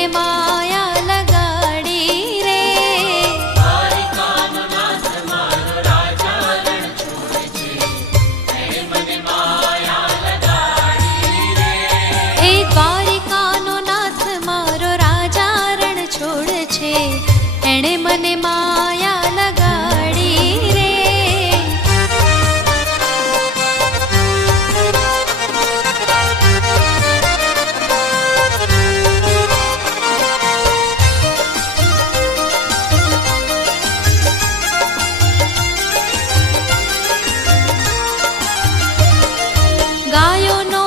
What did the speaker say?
મને માયા લગાડી રે. દ્વારિકાનો નાથ મારો રાજા રણ છોડે છે, એણે મને માયા લગાડી રે. એ દ્વારિકાનો નાથ મારો રાજા રણ છોડ છે, એણે મને માયા લગાડી રે. ગાયોનો